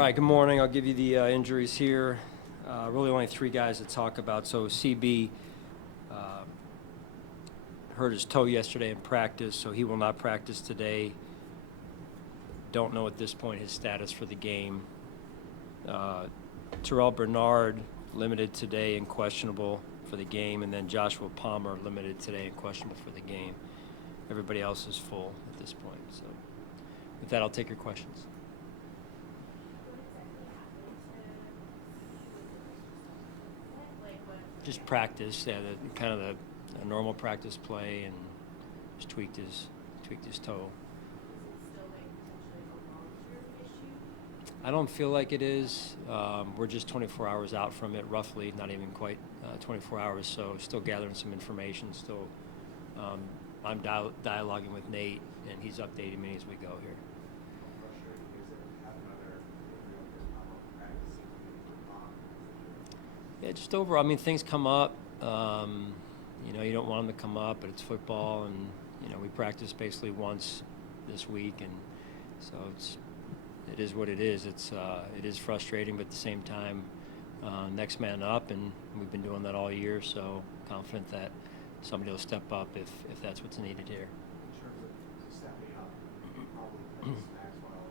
right, good morning. I'll give you the injuries here. Really only three guys to talk about. So CB hurt his toe yesterday in practice, so he will not practice today. Don't know at this point his status for the game. Terrell Bernard limited today and questionable for the game, and then Joshua Palmer limited today and questionable for the game. Everybody else is full at this point. So with that, I'll take your questions. Just practice, kind of the normal practice play, and just tweaked his toe. I don't feel like it is. We're just 24 hours out from it, roughly, not even quite 24 hours. So still gathering some information. Still, I'm dialoguing with Nate, and he's updating me as we go here. Yeah, just overall, I mean, things come up. You don't want them to come up, but it's football, and we practice basically once this week, and so it is what it is. It is frustrating, but at the same time, next man up, and we've been doing that all year. So confident that somebody will step up if that's what's needed here. In terms of stepping up, probably Maxwell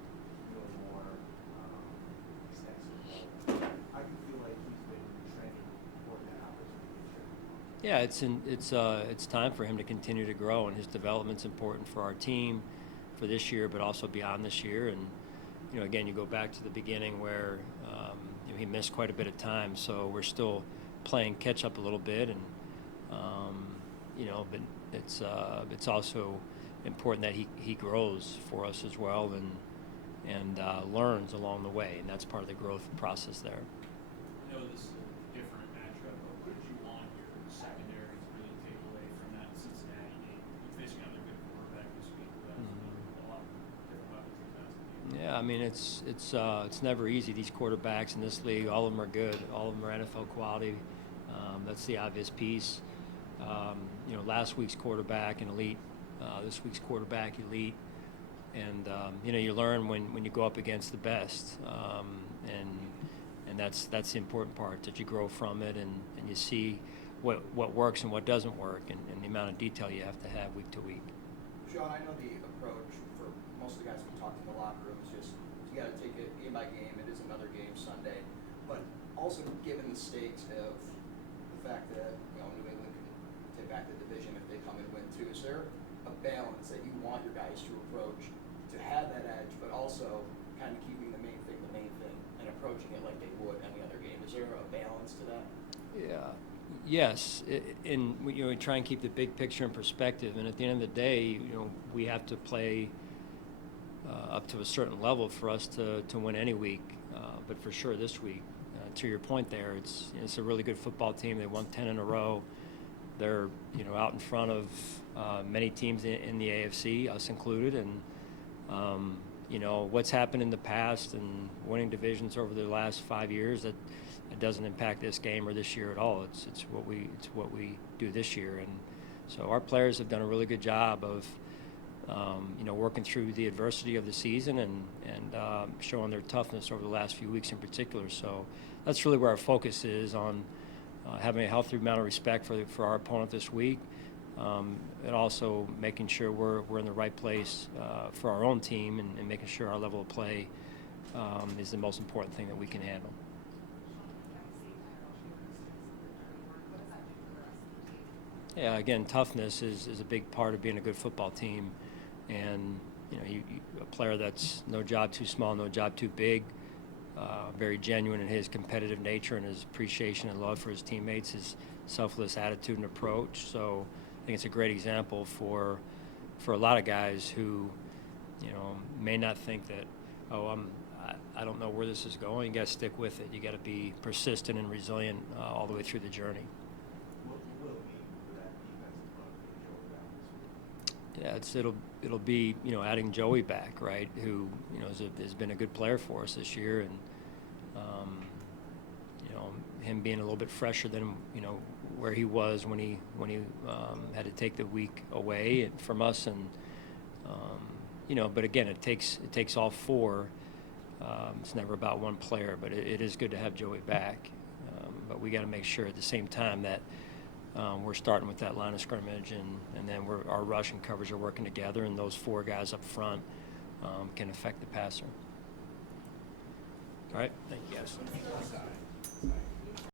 doing more extensive. How do you feel like he's been training for that opportunity? Yeah, it's time for him to continue to grow, and his development's important for our team for this year, but also beyond this year. And again, you go back to the beginning where he missed quite a bit of time, so we're still playing catch up a little bit, and but it's also important that he grows for us as well, and learns along the way, and that's part of the growth process there. I know this is a different matchup, but what did you want your secondary to really take away from that Cincinnati game? You're facing another good quarterback this week who has a lot of different weapons he has to use. Yeah, I mean it's never easy. These quarterbacks in this league, all of them are good. All of them are NFL quality. That's the obvious piece. Last week's quarterback and elite. This week's quarterback elite. And you learn when you go up against the best, and that's the important part, that you grow from it, and you see what works and what doesn't work, and the amount of detail you have to have week to week. Sean, I know the approach for most of the guys we talked in the locker room is just you got to take it game by game. It is another game Sunday, but also given the stakes of the fact that New England can take back the division if they come and win too, is there a balance that you want your guys to approach to have that edge, but also kind of keeping the main thing, and approaching it like they would any other game? Is there a balance to that? Yeah. Yes. We try and keep the big picture in perspective, and at the end of the day, we have to play up to a certain level for us to win any week. But for sure this week, to your point there, it's a really good football team. They won 10 in a row. They're out in front of many teams in the AFC, us included, and what's happened in the past and winning divisions over the last 5 years, that it doesn't impact this game or this year at all. It's what we do this year, and so our players have done a really good job of working through the adversity of the season and showing their toughness over the last few weeks in particular. So that's really where our focus is, on having a healthy amount of respect for our opponent this week. And also making sure we're in the right place for our own team, and making sure our level of play is the most important thing that we can handle. Yeah, again, toughness is a big part of being a good football team, and a player that's no job too small, no job too big. Very genuine in his competitive nature and his appreciation and love for his teammates, his selfless attitude and approach. So I think it's a great example for a lot of guys who, may not think that, I don't know where this is going. You got to stick with it. You got to be persistent and resilient all the way through the journey. What will it mean for that defensive front being Joey back this week? Yeah, it'll be adding Joey back, right? Who has been a good player for us this year, and him being a little bit fresher than where he was when he had to take the week away from us, and but again, it takes all four It's never about one player, but it is good to have Joey back. But we got to make sure at the same time that we're starting with that line of scrimmage, and then our rush and coverage are working together, and those 4 guys up front can affect the passer. All right, thank you guys.